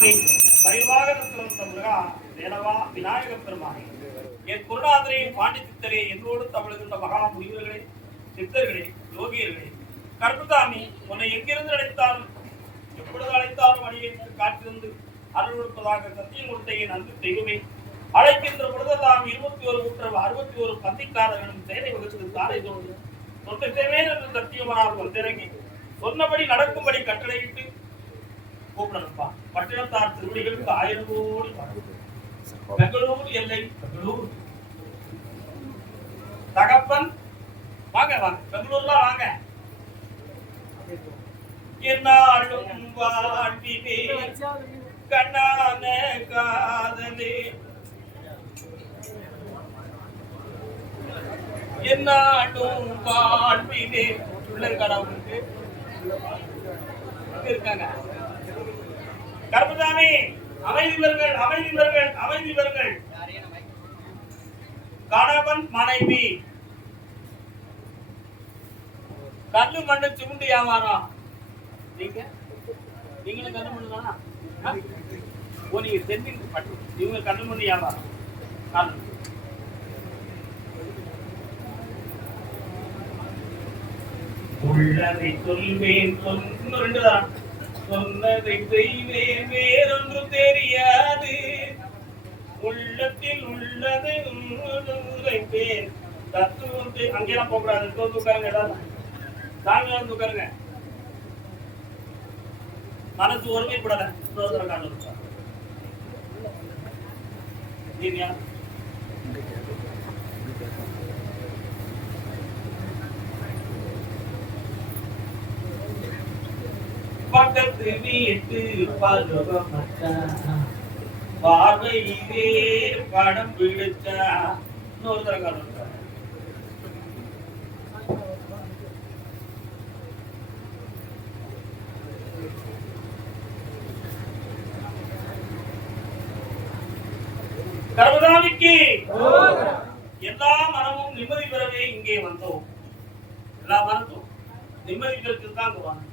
சுவாமி பரிவாகனத்தில் முருகா தேனவா விநாயக பெருமானே என் குருநாதரே பாண்டித்தித்தரே என்னோடு தமிழுகின்ற மகா முனிவர்களே சித்தர்களே யோகியர்களே கற்புதாமி உன்னை எங்கிருந்து அழைத்தாலும் எப்பொழுது அழைத்தாலும் அடியேற்கு காத்திருந்து அருள் கொடுப்பதாக சத்தியம் கொடுத்த என் அன்பு தெய்வமே அழைக்கின்ற பொழுதெல்லாம் 21 ஊற்றம் 61 பந்திக்காரர்களும் சேனை வகுத்து தாரை தோன்று தொட்டமே என்று சத்தியமானால் வந்திறங்கி சொன்னபடி நடக்கும்படி கட்டளையிட்டு கூப்பிடப்பா பட்டினத்தார் திருவடிகளுக்கு 1000 கோடி பெங்களூர் எல்லை பெங்களூர் தகப்பன் வாங்க வாங்க பெங்களூர்லாம் வாங்க என்னாலும் வாழ்வினே கண்ணான காதலே என்னாலும் வாழ்வினே பிள்ளைக்காரவங்களுக்கு இருக்காங்க கர்மதானே அமைதிவர்கள் அமைதிவர்கள் அமைதிவர்கள் கணவன் மனைவி கல்லு மண்ணு சிமுண்டி வியாபாரம் நீங்களும் கல்லு மண்ணு தானா ஓ நீங்க செந்தில் பட்டு இவங்க கல்லு மண்ணு வியாபாரம் கல்லு உள்ளதை சொல்வேன் சொன்னதுதான் சொன்னதை செய்வேன் வேறொன்று தெரியாது உள்ளத்தில் உள்ளதை உரைப்பேன் தத்துவம் அங்கெல்லாம் போகக்கூடாது உட்காருங்க ஏதாவது தாங்க வந்து உட்காருங்க மனசு ஒருமைப்படல பக்கத்து வீட்டு பார்வையிலே படம் பிடிச்சா இன்னொரு தரகாலம் கர்மதாமிக்கு எல்லா மனமும் நிம்மதி பெறவே இங்கே வந்தோம். எல்லா மனத்தும் நிம்மதி பெறத்தான்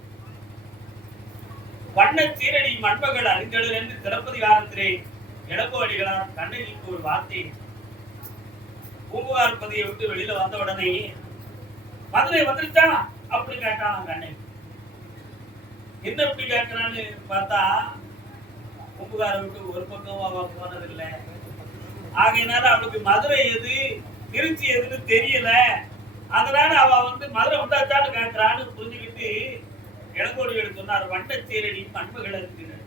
வண்ண சீரடி மண்மகள் அறிந்தடல் என்று திறப்பதிகாரத்திலே இளங்கோவடிகளார் கண்ணகிக்கு ஒரு வார்த்தை பூம்புகார் பதியை விட்டு வெளியில வந்த உடனே மதுரை வந்துருச்சா அப்படி கேட்டான் கண்ணகி. என்ன எப்படி கேட்கிறான்னு பார்த்தா பூம்புகாரை விட்டு ஒரு பக்கம் அவ போனதில்லை. ஆகையினால அவளுக்கு மதுரை எது திருச்சி எதுன்னு தெரியல. அதனால அவ மதுரை வந்தாச்சான்னு கேட்கிறான்னு புரிஞ்சுக்கிட்டு இளங்கோவடிகள் சொன்னார் வண்டச்சேரடி பண்புகள் இருக்கிறது.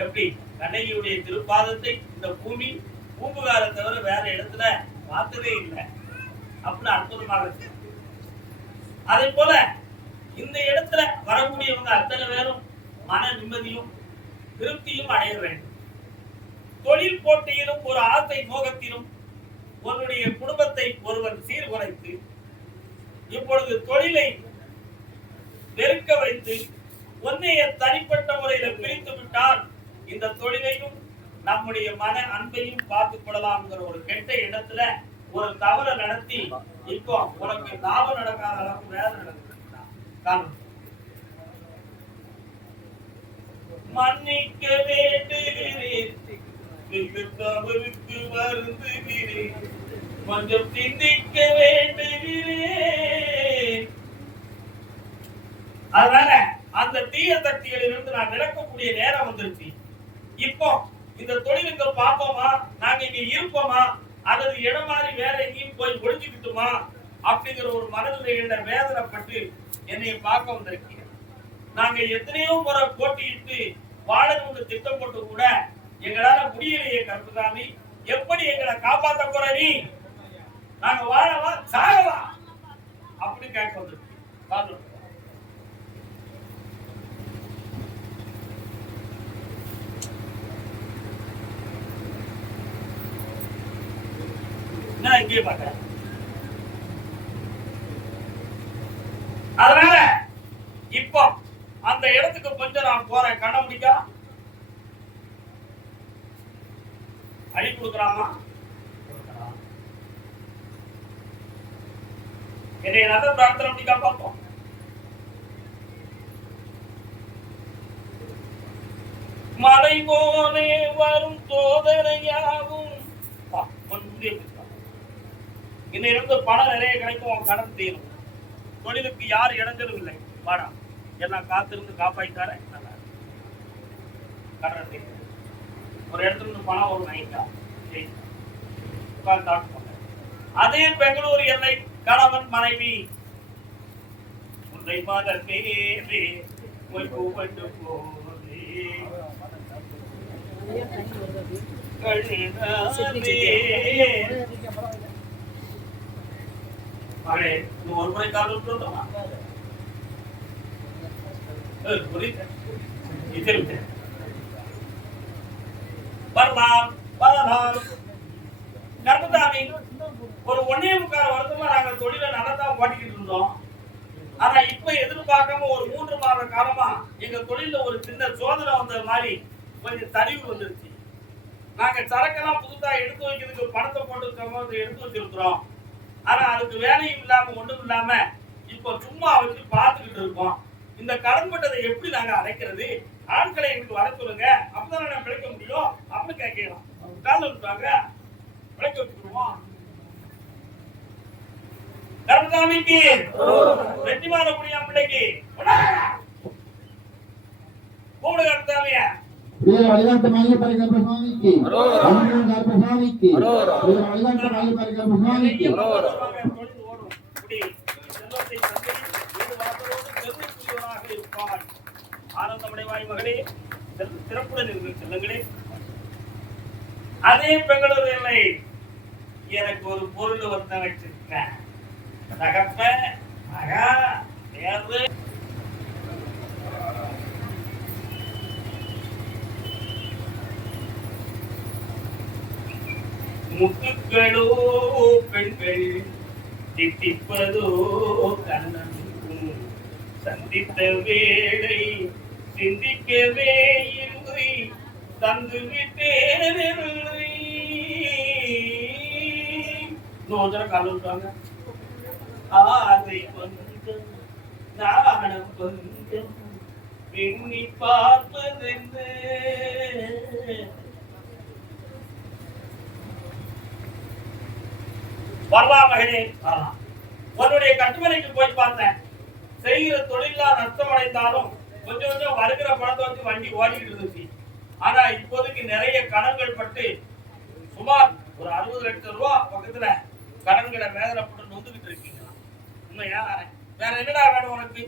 எப்படி கண்ணகியுடைய திருப்பாதத்தை இந்த பூமி பூம்புகாரை தவிர வேற இடத்துல பார்த்ததே இல்லை. அப்படின்னு அற்புதமாக அதே போல இந்த இடத்துல வரக்கூடியவங்க அத்தனை பேரும் மன நிம்மதியும் திருப்தியும் அடைய வேண்டும். தொழில் போட்டியிலும் ஒரு ஆசை மோகத்திலும் உன்னுடைய குடும்பத்தை ஒருவன் சீர்குலைத்து இப்பொழுது தொழிலை வெறுக்க வைத்து உன்னைய தனிப்பட்ட முறையில பிரித்து விட்டால் இந்த தொழிலையும் நம்முடைய மன அன்பையும் பார்த்துக் கொள்ளலாம்ங்கிற ஒரு கெட்ட இடத்துல ஒரு தவறை நடத்தி இப்போ உனக்கு லாபம் நடக்காத அளவுக்கு வேலை நடக்குது. மன்னிக்க வேண்டுகிறேன், தவறுக்கு வருந்துகிறேன், கொஞ்சம் சிந்திக்க வேண்டுகிறேன். அதனால அந்த தீய சக்திகளிலிருந்து நான் விளக்கக்கூடிய நேரம் வந்துருச்சு. இப்போ இந்த தொழிலுக்கு பார்ப்போமா, நாங்க இங்க இருப்போமா, அல்லது இடம் மாதிரி வேற எங்கேயும் போய் ஒழிஞ்சுக்கிட்டுமா அப்படிங்கிற ஒரு மனதில் வேதனைப்பட்டு என்னை பார்க்க வந்திருக்கீங்க. நாங்க எத்தனையோ முறை போட்டியிட்டு வாழணும்னு திட்டம் போட்டு கூட எங்களால முடியலையே கருப்புசாமி, எப்படி எங்களை காப்பாற்ற போற நீ? நாங்க வாழவா சாகவா அப்படி கேட்க வந்திருக்கீங்க. இங்கே பார்க்கிறேன். அதனால இப்போ அந்த இடத்துக்கு கொஞ்சம் நான் போறேன். கண்ண முடிக்கா அடி கொடுக்கறாமா? என்னை நல்ல பிரார்த்தனை முடிக்கா பார்ப்போம். மலை போலே வரும் சோதனையாகும். இன்னிலிருந்து பணம் நிறைய கிடைக்கும், உன் கடன் தீரும். தொழிலுக்கு யார் இடைஞ்சலும் இல்லை, வாடா எல்லாம் காத்திருந்து காப்பாற்றித்தார. நல்லா கடன் தீரும். ஒரு இடத்துல இருந்து பணம் ஒரு நைட்டா அதே பெங்களூர் எல்லை கணவன் மனைவி உன்னை மதமே ஒரு முறை கால் வரலாம் வரலாம். கர்மசாமி ஒரு 1.25 வருஷமா நாங்க தொழிலை நல்லா ஓட்டிக்கிட்டு இருந்தோம். ஆனா இப்ப எதிர்பார்க்காம ஒரு 3 மாத காலமா எங்க தொழில ஒரு சின்ன சோதனை வந்த மாதிரி கொஞ்சம் சரிவு வந்துருச்சு. நாங்க சரக்கெல்லாம் புதுசா எடுத்து வைக்கிறதுக்கு பணத்தை போட்டு எடுத்து வச்சிருக்கிறோம். ஆனா அதுக்கு வேலையும் இல்லாம ஒண்ணும் இல்லாம இப்ப சும்மா வச்சு பார்த்துக்கிட்டு இருக்கோம். இந்த கடன்பட்டதை எப்படி நாங்க அடைக்கிறது? ஆட்களை எங்களுக்கு வர சொல்லுங்க, அப்பதான் நான் பிழைக்க முடியும் அப்படின்னு கேட்கலாம். கால விட்டுவாங்க, பிழைக்க வச்சுருவோம். கர்மசாமிக்கு வெற்றி மாறக்கூடிய பிள்ளைக்கு கூப்பிடு. கர்மசாமிய வழிகாட்டு மலையப்பரை கர்மசாமிக்கு கர்மசாமிக்கு வழிகாட்டு மலையப்பரை கர்மசாமிக்கு ஆனந்தமடைவாய் மகளே, சிறப்புடன் இருக்கு செல்லுங்களே. அதே பெங்களூர் இல்லை, எனக்கு ஒரு பொருள் ஒருத்தன் வச்சிருக்கேன். தகப்ப மகா நேர்வு முத்துக்களோ பெண்கள் திட்டிப்பதோ கண்ணனுக்கும் சந்தித்த வேளை சிந்திக்கவே இல்லை தந்து விட்டேன். நோதர காலுட்டாங்க ஆசை கொஞ்சம் நாணம் கொஞ்சம் எண்ணி பார்ப்பதென்று. வரலாம் மகனே வரலாம். உன்னுடைய கட்டுமனைக்கு போய் பார்த்தேன். செய்கிற தொழிலா நஷ்டம் அடைந்தாலும் கொஞ்சம் கொஞ்சம் வருகிற பணத்தை வச்சு வண்டி ஓடிக்கிட்டு இருந்துச்சு. ஆனா இப்போதைக்கு நிறைய கடன்கள் பட்டு சுமார் ஒரு 60 லட்சம் ரூபாய் பக்கத்துல கடன்களை வேதனைப்பட்டு நொந்துகிட்டு இருக்கீங்களா? உண்மையா? வேற என்னடா வேணும் உனக்கு?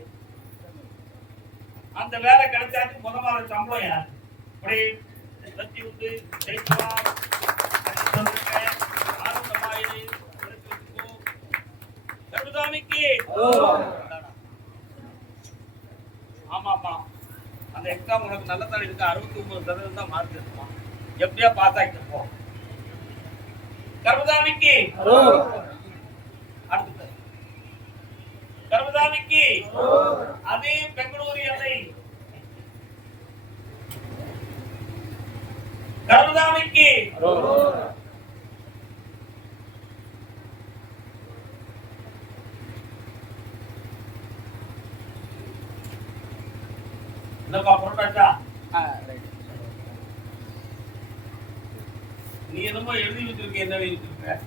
அந்த வேலை கிடைச்சாச்சு முதல் மாத சம்பளம் யாரு அப்படி வெற்றி உண்டு ஜெயிக்கலாம். ஆனந்தமாயிரு கருதாமிக்கு. ஆமாமா, அந்த எக்ஸாம் உனக்கு நல்லதான் இருக்கு. 69% தான் மார்க் இருக்குமா? எப்படியா பாஸ் ஆகிட்டு இருப்போம். கர்மசாமிக்கு அடுத்தது கர்மசாமிக்கு அதே பெங்களூரு எல்லை கர்மசாமிக்கு என்னப்பா புரட்டாச்சா? நீ என்னமோ எழுதி வச்சிருக்க. என்ன எழுதி வச்சிருக்க?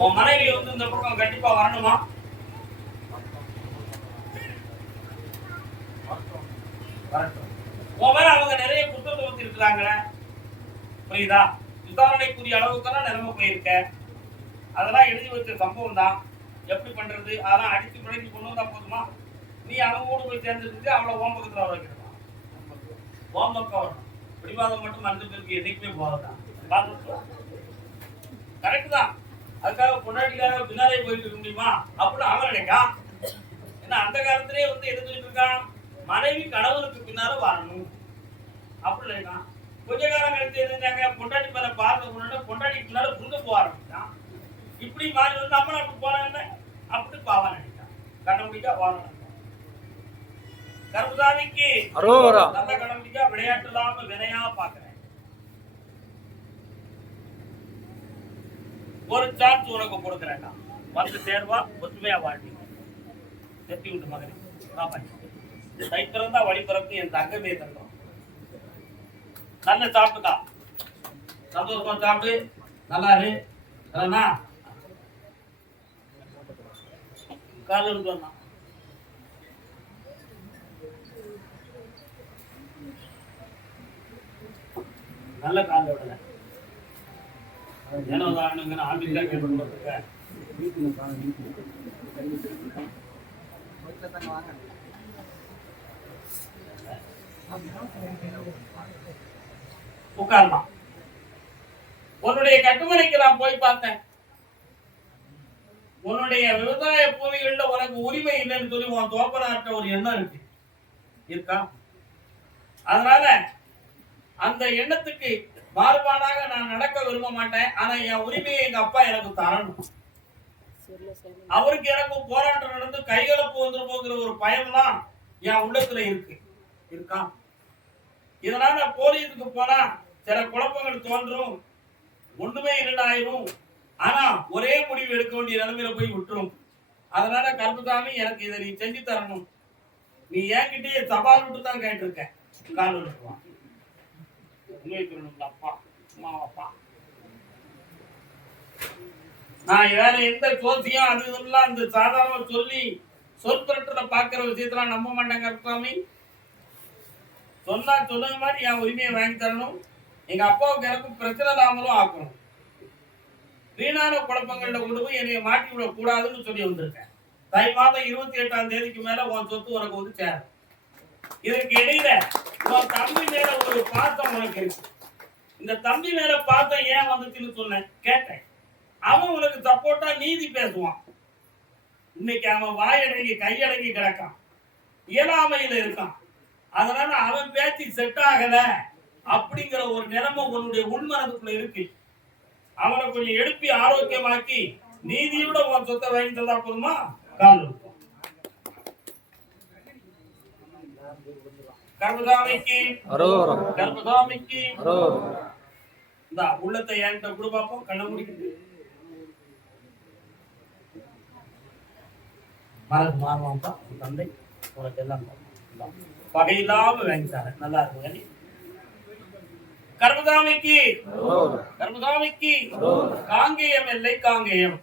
உன் மனைவி வந்து இந்த பக்கம் கண்டிப்பா வரணுமா? உன் மேல அவங்க நிறைய குற்றத்தை வச்சிருக்கிறாங்களே, புரியுதா? விசாரணைக்குரிய அளவுக்கெல்லாம் நிலைமை போயிருக்க. அதெல்லாம் எழுதி வச்ச சம்பவம் தான். எப்படி பண்றது? அதெல்லாம் அடித்து பிழைக்கு கொண்டு வந்தா போதுமா? நீ அவங்களோட போய் சேர்ந்துட்டு அவளை ஓம் பக்கத்துல வைக்கிறதா? ஓம் பக்கம் வரணும். பிடிவாதம் மட்டும் மனசுக்கு என்னைக்குமே போகலாம். கரெக்ட் தான். அதுக்காக பொண்டாட்டிக்காக பின்னாலே போயிட்டு இருக்க முடியுமா அப்படின்னு அவன் நினைக்கான். ஏன்னா அந்த காலத்திலேயே வந்து எது சொல்லிட்டு இருக்கான், மனைவி கணவனுக்கு பின்னால வரணும் அப்படி நினைக்கான். கொஞ்ச காலம் கழிச்சு இருந்தாங்க, பொண்டாட்டி மேல பார்க்க முன்னாடி பொண்டாட்டிக்கு பின்னால புரிந்து போக ஆரம்பிச்சான். இப்படி மாறி வந்து நம்மளும் அப்படி போன அப்படி பாவா நினைக்கான். கடவுளிக்கா வாழணும். கர்மசாமிக்கு நல்ல கடவுளிக்கா விளையாட்டு இல்லாம வினையா பாக்குறேன். ஒரு சான்ஸ் உனக்கு கொடுக்குறேன்டா, வந்து சேர்வா, ஒத்துமையா வாழ்க்கை செத்தி விட்டு மகனே பாப்பாங்க. தைத்திரம் தான் வழி பிறப்பு, என் தங்கமே தங்கம். நல்ல சாப்பிட்டுக்கா, சந்தோஷமா சாப்பிட்டு நல்லா இரு. கால வந்தான் நல்ல கால விடல. ஏன்னா ஆம்பிக்கா கேட்டு உட்கார்ந்தான். உன்னுடைய கட்டுமனைக்கு நான் போய் பார்த்தேன். உன்னுடைய விவசாய பூமிகள்ல உனக்கு உரிமை இல்லைன்னு சொல்லி உன் தோப்பனாட்ட ஒரு எண்ணம் இருக்கு இருக்கா? அதனால அந்த எண்ணத்துக்கு மாறுபாடாக நான் நடக்க விரும்ப மாட்டேன். ஆனா என் உரிமையை எங்க அப்பா எனக்கு தரணும். அவருக்கு எனக்கும் போராட்டம் நடந்து கைகலப்பு வந்துருமோங்கிற ஒரு பயம்லாம் என் உள்ளத்துல இருக்கா? இதனால போலீஸுக்கு போனா சில குழப்பங்கள் தோன்றும், ஒண்ணுமே இரண்டாயிரும். ஆனா ஒரே முடிவு எடுக்க வேண்டிய நிலைமையில போய் விட்டுரும். அதனால கருப்புசாமி எனக்கு இதை நீ செஞ்சு தரணும். நீ என்கிட்டயே சவால் விட்டு தான் கேட்டிருக்க. கால் விட்டுருவான் அப்பா அம்மாவப்பா. நான் வேற எந்த ஜோசியம் அது இதெல்லாம் இந்த சாதாரண சொல்லி சொற்பிரட்டுல பாக்குற விஷயத்தெல்லாம் நம்ப மாட்டேன் கருப்புசாமி. சொன்னா சொல்லுங்க மாதிரி என் உரிமையை வாங்கி தரணும். எங்க அப்பாவுக்கு எனக்கும் பிரச்சனை இல்லாமலும் ஆக்கணும். வீணான குழப்பங்கள்ல கொண்டு போய் என்னைய மாட்டி விட கூடாதுன்னு சொல்லி வந்திருக்கேன். தை மாதம் 28ஆம் தேதிக்கு மேல உன் சொத்து உனக்கு வந்து சேரும். இதற்கு இடையில உன் தம்பி மேல ஒரு பாசம் உனக்கு இருக்கு. இந்த தம்பி மேல பாசம் ஏன் வந்துச்சுன்னு சொன்னேன் கேட்டேன். அவன் உனக்கு சப்போர்ட்டா நீதி பேசுவான். இன்னைக்கு அவன் வாயடங்கி கையடங்கி கிடக்கான், இயலாமையில இருக்கான். அதனால அவன் பேச்சு செட் ஆகல அப்படிங்கிற ஒரு நிலைமை உன்னுடைய உள்மனதுக்குள்ள இருக்கு. அவனை கொஞ்சம் எழுப்பி ஆரோக்கியமாக்கி நீதியோட உன் சொத்தை வாங்கி தந்தா போதுமா? கால் இருக்கும். கர்மசாமிக்கு கர்மசாமிக்கு இந்த உள்ளத்தை என்கிட்ட கூட பார்ப்போம். கண்ண முடிக்குது மறந்து மாறுவான்ப்பா தந்தை உனக்கு எல்லாம் பகையில்லாம வாங்கிட்டாரு. நல்லா இருக்கும். கர்மசாமிக்கு கர்மசாமிக்கு காங்கேயம் இல்லை காங்கேயம்.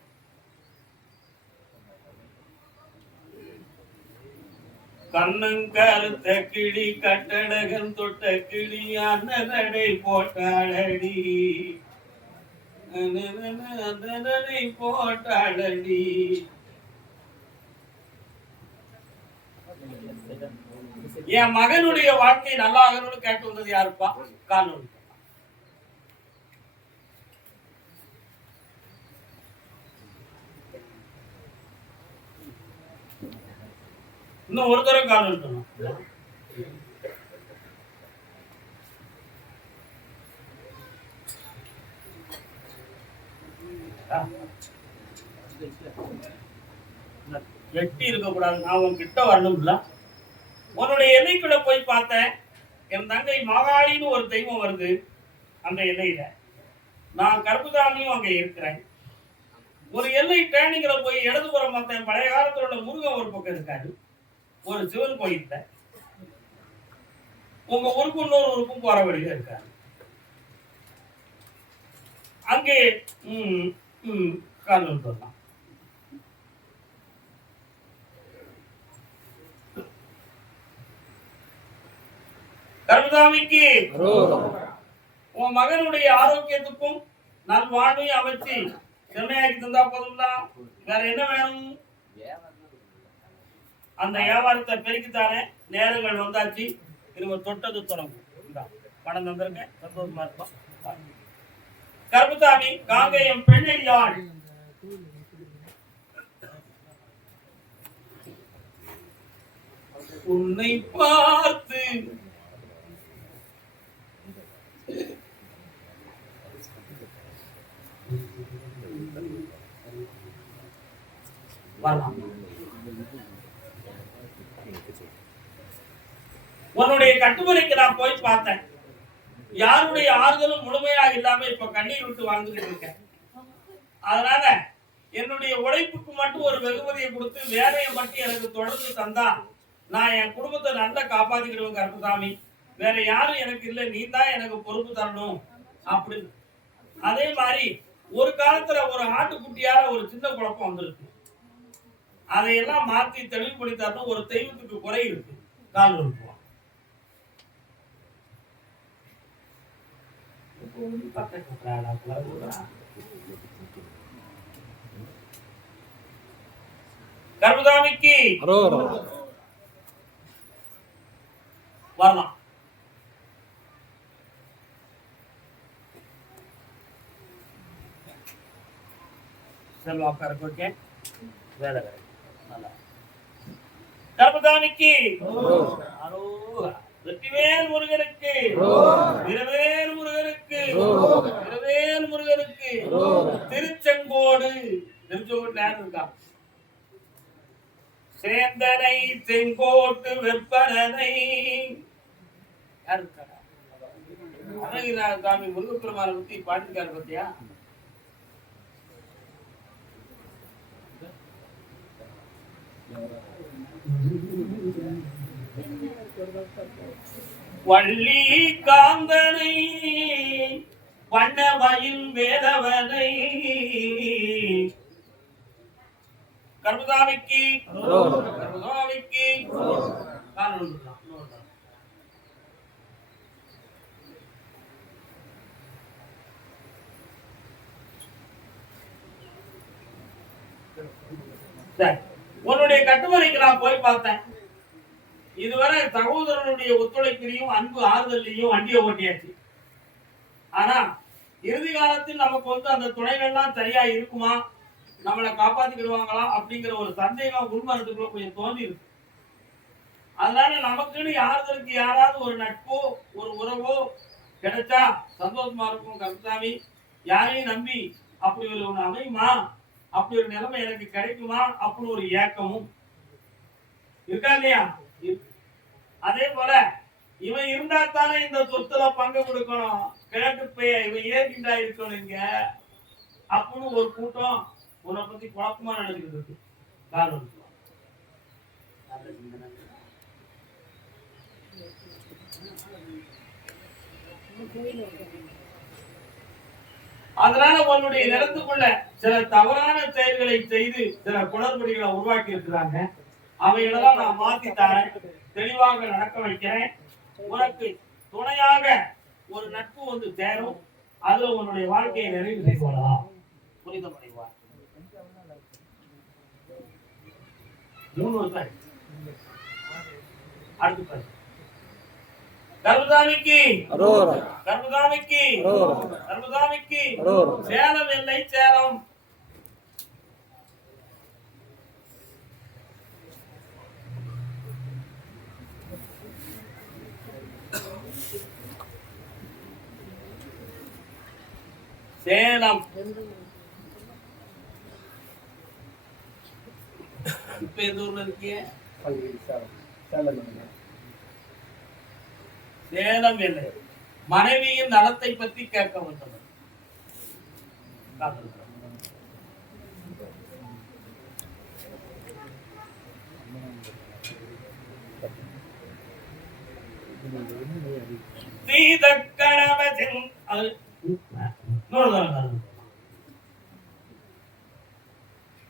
கண்ணங்கருத்த கிளி கட்டடகம் தொட்ட கிளி அண்ணனை போட்டாளடி அண்ணனை போட்டாளடி. என் மகனுடைய வாழ்க்கை நல்லா ஆகணும்னு கேட்டு வந்தது யாருப்பா? காணொலி. இன்னும் ஒரு தரம் காணொலி பண்ணணும். வெட்டி இருக்க கூடாது. நான் உன்கிட்ட வரணும்ல. உன்னுடைய எல்லைக்குள்ள போய் பார்த்தேன். என் தங்கை மாகாளின்னு ஒரு தெய்வம் வருது அந்த எல்லையில. நான் கருப்புசாமியும் அங்க இருக்கிறேன். ஒரு எல்லை டேர்னிங்ல போய் இடதுபுறம் பார்த்தேன். பழைய காலத்துல உள்ள முருகன் ஒரு பக்கம் இருக்காரு, ஒரு சிவன் கோயில்ல. உங்க ஊருக்கும் இன்னொரு ஊருக்கும் போற வழியில இருக்காரு. அங்கே கால் சொல்லலாம். கருமசாமிக்கு உன் மகனுடைய ஆரோக்கியத்துக்கும் நல்வாழ்வையும் அமைச்சு செம்மையாக்கி தந்தா போதும்ல. வேற என்ன வேணும்? அந்த வியாபாரத்தை பெருக்கித்தானே. நேரங்கள் வந்தாச்சு. இருவ தொட்டது தொடங்கும். பணம் தந்திருக்க சந்தோஷமா இருப்பான். கருமசாமி காங்கேயம் பெண்ணடியாள். உன்னை பார்த்து வரலாம். உன்னுடைய கட்டுமனைக்கு நான் போய் பார்த்தேன். யாருடைய ஆறுதலும் முழுமையாக இல்லாம இப்ப கண்ணீர் விட்டு வாழ்ந்துட்டு இருக்கேன். அதனால என்னுடைய உழைப்புக்கு மட்டும் ஒரு வெகுமதியை கொடுத்து வேலையை மட்டும் எனக்கு தொடர்ந்து தந்தா நான் என் குடும்பத்தை நல்லா காப்பாத்திக்கிடுவேன் கருப்பசாமி. வேற யாரும் எனக்கு இல்லை, நீ தான் எனக்கு பொறுப்பு தரணும் அப்படின்னு. அதே மாதிரி ஒரு காலத்துல ஒரு ஆட்டுக்குட்டியால ஒரு சின்ன குழப்பம் வந்திருக்கு. அதையெல்லாம் மாத்தி தெளிவுபடுத்தி தரணும். ஒரு தெய்வத்துக்கு குறை இருக்கு, கால் இருப்போம். கருப்பசாமிக்கு வரலாம். கருப்பசாமிக்கு வெற்றிவேல் முருகனுக்கு, வீரவேல் முருகனுக்கு, வீரவேல் முருகனுக்கு. திருச்செங்கோடு, திருச்செங்கோடு யார் இருக்கா? சேந்தனை செங்கோட்டு வெப்பனை யார் இருக்கா? அழகிராஜ சாமி முருகப்பெருமானை பத்தி பாட்டுக்கார பத்தியா? வள்ளி காந்தனை வண்ணமயில் வேதவனை. கருப்பசாமிக்கு, கருப்பசாமிக்கு உன்னுடைய கட்டுமனைக்கு நான் போய் பார்த்தேன். இதுவரை சகோதரனுடைய ஒத்துழைப்பிலையும் அன்பு ஆறுதலையும் வண்டியை ஓட்டியாச்சு. ஆனா இறுதி காலத்தில் நமக்கு அந்த துணைகள்லாம் சரியா இருக்குமா, நம்மளை காப்பாத்திக்கிடுவாங்களா அப்படிங்கிற ஒரு சந்தேகம் உள்மனத்துக்குள்ள கொஞ்சம் தோன்றி இருக்கு. அதனால நமக்குன்னு யாருக்கு யாராவது ஒரு நட்போ ஒரு உறவோ கிடைச்சா சந்தோஷமா இருக்கும் கருப்பசாமி. யாரையும் நம்பி அப்படி ஒரு ஒண்ணு அமையுமா, அப்படி ஒரு நிலைமை எனக்கு கிடைக்குமா அப்படி ஒரு ஏக்கமும் இருக்கா இல்லையா? அதே போல இவன் இருந்தா தானே இந்த சொத்துல பங்கு கொடுக்கணும். கிழக்கு பைய இவன் ஏற்கின்றா இருக்கணும் இங்க அப்படின்னு ஒரு கூட்டம் உன்னை பத்தி குழப்பமா நடந்துட்டு இருக்கு. அதனால உன்னுடைய நிலத்துக்குள்ள சில தவறான செயல்களை செய்து சில குளறுபடிகளை உருவாக்கி இருக்கிறாங்க. அவைகளெல்லாம் நான் மாத்தி தரேன், தெளிவாக நடக்க வைக்கிறேன். உனக்கு துணையாக ஒரு நட்பு சேரும். அதுல உன்னுடைய வாழ்க்கையை நிறைவு செய்து கொள்ளலாம். புனிதமடைவார். 3 வருஷம் அடுத்து கருப்பசாமிக்கு, கருப்பசாமிக்கு, கருப்பசாமிக்கு. சேலம் எல்லை சேலம். சேலம் இப்ப எந்த ஊர்ல இருக்கீங்க? சேலம் எல்லை. மனைவியின் நலத்தை பற்றி கேட்க வந்தவர்.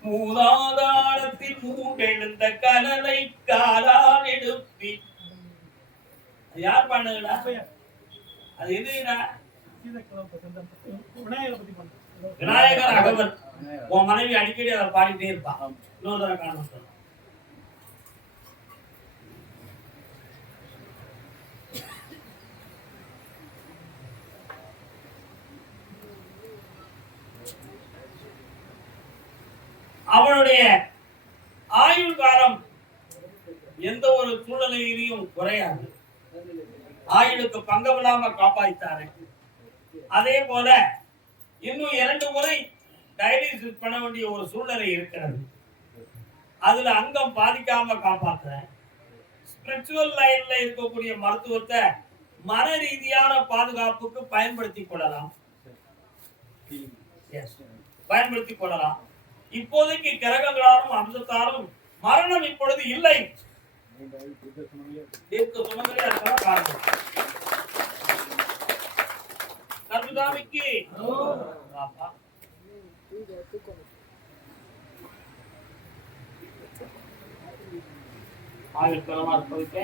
மூதாதாரத்தில் மூண்டெழுந்த கனலை காலால் எடுப்பி. யார் பண்ணா? அது எதுனா விநாயகர் அகவன். உன் மனைவி அடிக்கடி அதை பாடிட்டே இருப்பான். இன்னொரு தடவை காண அவனுடைய ஆயுள் காலம் எந்த ஒரு சூழ்நிலையிலையும் குறையாது. ஆயுளுக்கு பங்கமில்லாம காப்பாற்றாரு. அதே போல இன்னும் 2 முறை டயாலிசிஸ் பண்ண வேண்டிய ஒரு சூழ்நிலை இருக்கிறது. அதுல அங்கம் பாதிக்காம காப்பாற்றுறேன். ஸ்பிரிச்சுவல் லைன்ல இருக்கக்கூடிய மருத்துவத்தை மன ரீதியான பாதுகாப்புக்கு பயன்படுத்திக் கொள்ளலாம். பயன்படுத்திக் கொள்ளலாம். இப்போதைக்கு கிரகங்களாலும் அம்சத்தாலும் மரணம் இப்பொழுது இல்லை. தீர்க்க சுமங்கலியா இருக்கலாம் பாருங்க. கர்மசாமிக்கு பாப்பா ஆயுள் பலமா இருப்பதுக்கு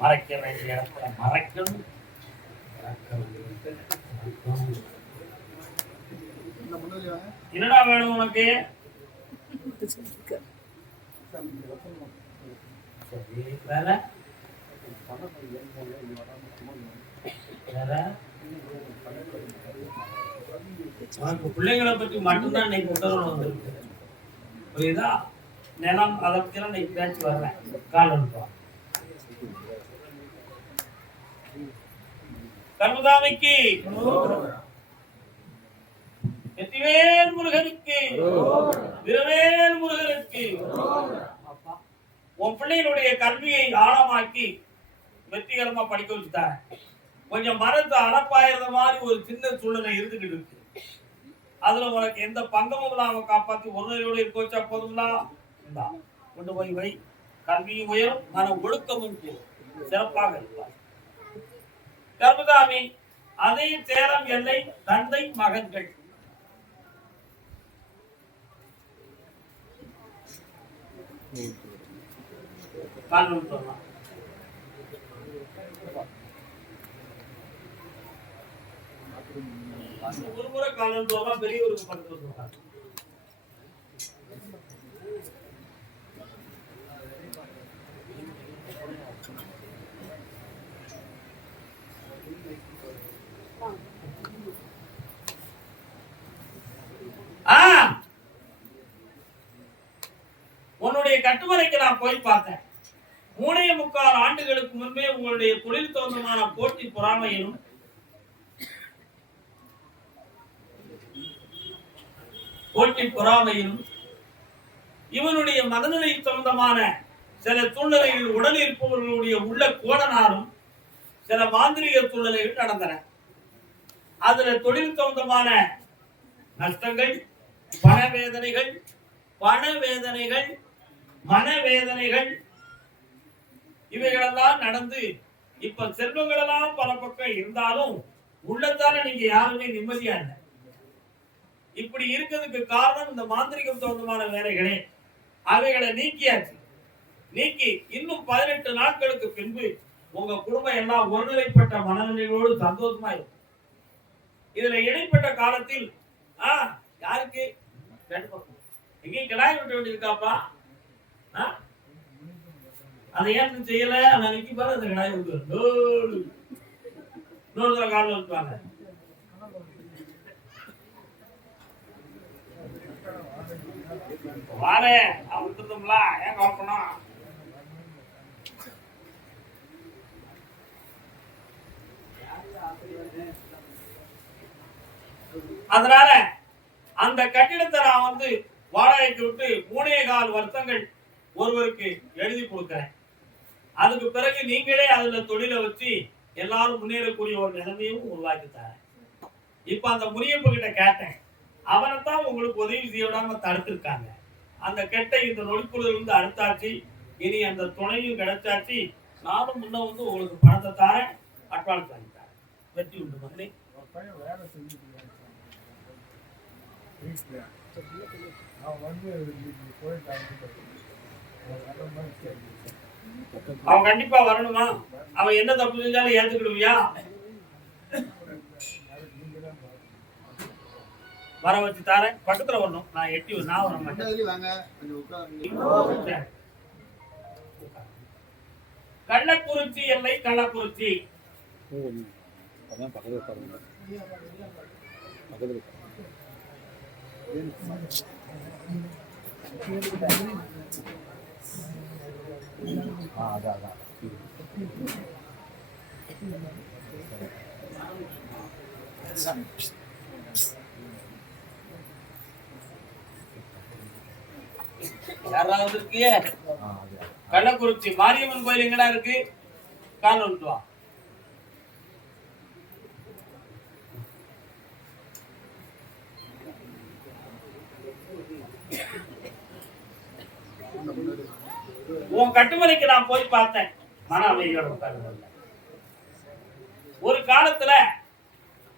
மறைக்க வேண்டிய இடத்துல மறைக்கணும். என்னடா வேணும் உனக்கு? வேற வேற உனக்கு பிள்ளைங்களை பற்றி மட்டும்தான் இன்னைக்கு உத்தரவு வந்திருக்கு. புரியுதா? நிலம் அதை பத்திலாம் இன்னைக்கு பேச்சு வரேன். காலம் கர்மசாமிக்கு வெற்றிவேல் முருகனுக்கு வீரவேல் முருகனுக்கு. உன் பிள்ளைகளுடைய கல்வியை ஆழமாக்கி வெற்றிகரமா படிக்க வச்சுட்டாங்க. கொஞ்சம் மரத்தை அடப்பாயிரத மாதிரி ஒரு சின்ன சூழ்நிலை இருந்துகிட்டு இருக்கு. அதுல உனக்கு எந்த பங்கமும் இல்லாம காப்பாத்தி ஒருவரோட இருக்கோச்சா போதுங்களா? கொண்டு போய் வை. கல்வியும் உயரும், மன ஒழுக்கமும் சிறப்பாக இருப்பார். கர்மசாமி அதே சேலம் எல்லை தந்தை மகன்கள். ஒரு முறை காலம் தோறலாம் பெரியவருக்கு பக்கத்துல சொல்றாங்க. உன்னுடைய கட்டுமனைக்கு நான் போய் பார்த்தேன். 3.25 ஆண்டுகளுக்கு முன்பே உங்களுடைய தொழில் தோந்தமான போட்டி பொறாமையிலும் இவனுடைய மனநிலை சொந்தமான சில சூழ்நிலைகள் உடல் இருப்பவர்களுடைய உள்ள கோடனாரும் சில மாந்திரிக சூழ்நிலைகள் நடந்தன. அதுல தொழில் சொந்தமான நஷ்டங்கள், பணவேதனைகள், மனவேதனைகள் இவைகளெல்லாம் நடந்து இப்ப செல்வங்களெல்லாம் பல பக்கம் இருந்தாலும் உள்ளத்தால நீங்க யாருமே நிம்மதியா இல்லை. இப்படி இருக்கிறதுக்கு காரணம் இந்த மாந்திரிகம் சொந்தமான வேலைகளே. அவைகளை நீக்கியாச்சு. நீக்கி இன்னும் 18 நாட்களுக்கு பின்பு உங்க குடும்பம் எல்லாம் ஒருநிலைப்பட்ட மனநிலையோடு சந்தோஷமா இருக்கும். இதுல இடைப்பட்ட காலத்தில் யாருக்கு எங்கேயும் கிடாய் விட்டு வேண்டியிருக்காப்பா? அதை ஏன் செய்யல? அதை நிக்கி பாரு, அந்த கிடாய் விட்டு இன்னொரு காலில் வைப்பாங்க. வாரே விட்டுருந்தோம்ல, ஏன் காப்பணும்? அதனால அந்த கட்டிடத்தை நான் வாடகைக்கு விட்டு 3.25 வருஷங்கள் ஒருவருக்கு எழுதி கொடுக்கிறேன். அதுக்கு பிறகு நீங்களே அதுல தொழிலை வச்சு எல்லாரும் முன்னேறக்கூடிய ஒரு நிலைமையும் உருவாக்கி தரேன். இப்ப அந்த முனியப்ப கிட்ட கேட்டேன். அவனைத்தான் உங்களுக்கு உதவி செய்ய விடாம தடுத்திருக்காங்க. அந்த கெட்ட இந்த நொடிக்குழுல இருந்து அடுத்தாச்சு. இனி அந்த துணையும் கிடைச்சாச்சு. நானும் முன்ன உங்களுக்கு பணத்தை தாரேன், அட்வான்ஸ் வாங்கி தரேன். வெற்றி உண்டு மகனே. அவன் கண்டிப்பா வரணுமா? அவன் என்ன தப்பு செஞ்சாலும் ஏத்துக்கிடுவியா? வர வச்சு தாரேன். பக்கத்துல வரணும். நான் எட்டி நான் வர மாட்டேன். கள்ளக்குறிச்சி எல்லை கள்ளக்குறிச்சி. யாராவது இருக்கியே? கள்ளக்குறிச்சி மாரியம்மன் கோயில் எங்கடா இருக்கு? கால் வந்துட்டு வா. உன் கட்டுமனைக்கு நான் போய் பார்த்தேன். மன அமைதியோட உட்கார்ந்து. ஒரு காலத்துல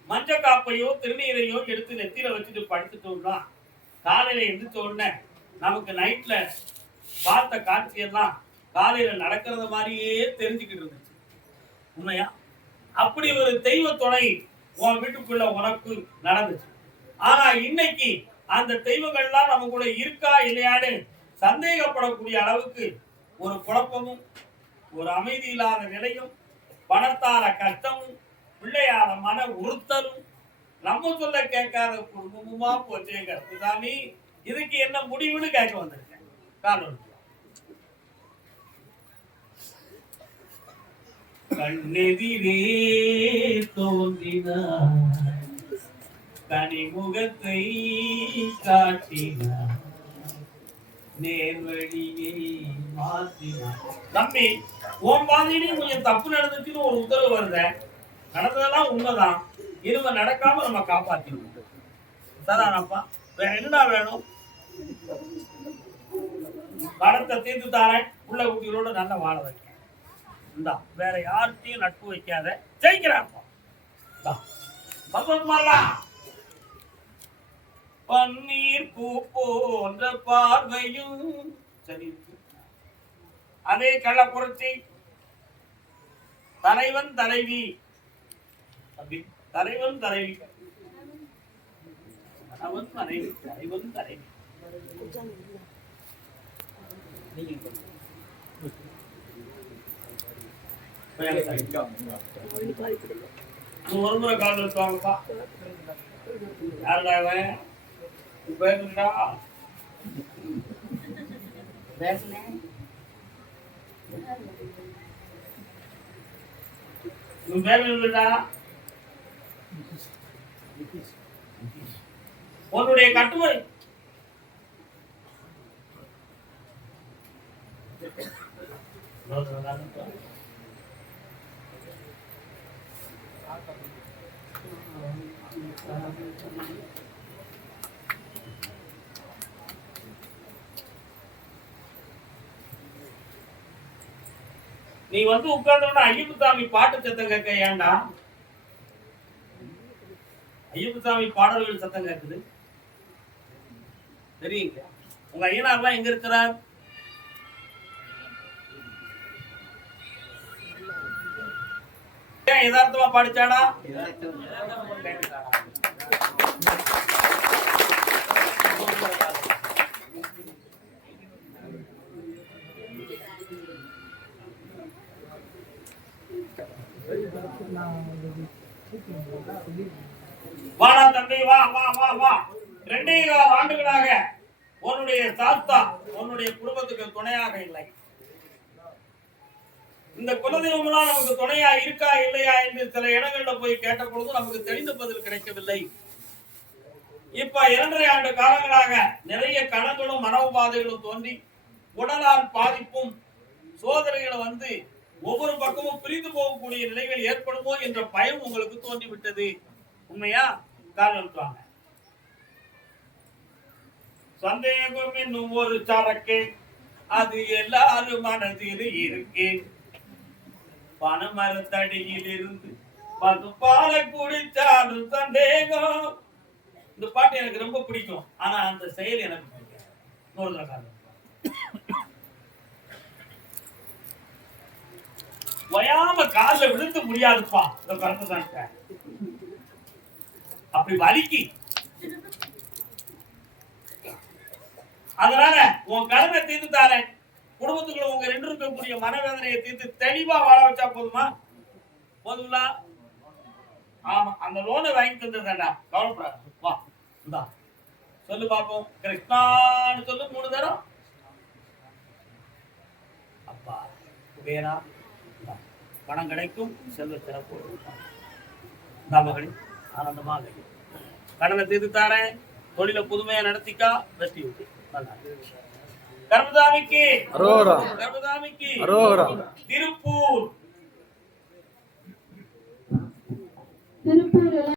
மஞ்ச காப்பையோ திருநீரையோ எடுத்து நெத்தியில வச்சுட்டு படுத்துட்டோம்னா காலையில எந்திரிச்ச உடனே நமக்கு நைட்ல பார்த்த காட்சியெல்லாம் காலையில நடக்கிறது மாதிரியே தெரிஞ்சுக்கிட்டு இருந்துச்சு. உண்மையா? அப்படி ஒரு தெய்வ துணை உன் வீட்டுக்குள்ள உனக்கு நடந்துச்சு. ஆனா இன்னைக்கு அந்த தெய்வங்கள்லாம் நம்ம கூட இருக்கா இல்லையான்னு சந்தேகப்படக்கூடிய அளவுக்கு ஒரு குழப்பமும் ஒரு அமைதி இல்லாத நிலையும் பணத்தார கஷ்டமும் பிள்ளையார மன உறுத்தலும் நம்ம சொல்ல கேட்காத குடும்பமுமா போச்சே கருப்புசாமி. இதுக்கு என்ன முடிவுன்னு கேட்க வந்திருக்கேன். காரணம் கண்ணெதிரே தோன்றினார் கனிமுகத்தை காட்டினார் நேர்வழியை மாற்றினார். தம்பி உன் பாதையிலையும் கொஞ்சம் தப்பு நடந்துச்சுன்னு ஒரு உத்தரவு வருத. நடந்ததெல்லாம் உண்மைதான். இனிமே நடக்காம நம்ம காப்பாத்திடுவோம். சதானப்பா வேற என்னடா வேணும்? கடத்தை தீர்த்து தாரேன். உள்ள குட்டிகளோட நல்லா வாழ வைக்க. இந்தா வேற யார்கிட்டையும் நட்பு வைக்காத. ஜெயிக்கிறாப்பா. பன்னீர் பூ போன்ற பார்வையும் சரி. அதே கள்ளக்குறிச்சி தலைவன் தலைவி தலைவன் தலைவி கணவன் மனைவி தலைவன் தலைவி ஒரு முறை கால் எடுத்துவாங்கப்பா. யாருடா இவன்? பேசுடா உன்னுடைய கட்டுரை நீ வந்து உட்கார்ந்தோட ஐயப்பசாமி பாட்டு சத்தம் கேட்க. ஏன்டா ஐயப்பசாமி பாடல்கள் சத்தம் கேட்குது? தெரியுங்க. உங்க ஐயனார்லாம் எங்க இருக்கிறார்? யதார்த்தமா பாடிச்சாடா? வாடா தம்பி வா வா வா வா. 2 ஆண்டுகளாக உன்னுடைய தாத்தா உன்னுடைய குடும்பத்துக்கு துணையாக இல்லை. இந்த குலதெய்வம்லாம் நமக்கு துணையா இருக்கா இல்லையா என்று சில இடங்கள்ல போய் கேட்ட பொழுது நமக்கு தெரிந்த பதில் கிடைக்கவில்லை. இப்ப 2.5 ஆண்டு காலங்களாக நிறைய கணங்களும் மனோபாதைகளும் தோன்றி உடலால் பாதிப்பும் சோதனைகளை வந்து ஒவ்வொரு பக்கமும் பிரிந்து போகக்கூடிய நிலைகள் ஏற்படுமோ என்ற பயம் உங்களுக்கு தோன்றிவிட்டது. உண்மையா? காரணம் சந்தேகம் என்னும் ஒரு சரக்கு அது எல்லாரும் மனதில் இருக்கு. பணமரத்தடியில் இருந்து பாலை குடிச்சாலும் சந்தேகம். இந்த பாட்டு எனக்கு ரொம்ப பிடிக்கும். ஆனா அந்த செயல் எனக்கு பிடிக்கும். வயாம கால விழுந்து முடியாதுப்பா. இந்த கருத்து அப்படி வலிக்கு. அதனால உன் கடனை தீர்த்து தாரேன். குடும்பத்துக்குள்ள உங்க 2 இருக்கக்கூடிய மனவேதனையை தீர்த்து தெளிவா வாழ வச்சா போதுமா? போதுங்களா? ஆமா, அந்த லோனை வாங்கி தந்துடுறேன்டா. கவலைப்படாத. வா இந்தா சொல்லு பாப்போம். கிருஷ்ணான்னு சொல்லு 3 தரம். அப்பா குபேரா பணம் கிடைக்கும், செல்வ சிறப்பு. மகளே ஆனந்தமாக கடனை தீர்த்து தாரேன். தொழில புதுமையா நடத்திக்கா. வெற்றி. நல்லா கர்மசாமிக்கு அரோகரா. கர்மசாமிக்கு அரோகரா. திருப்பூர் திருப்பூர்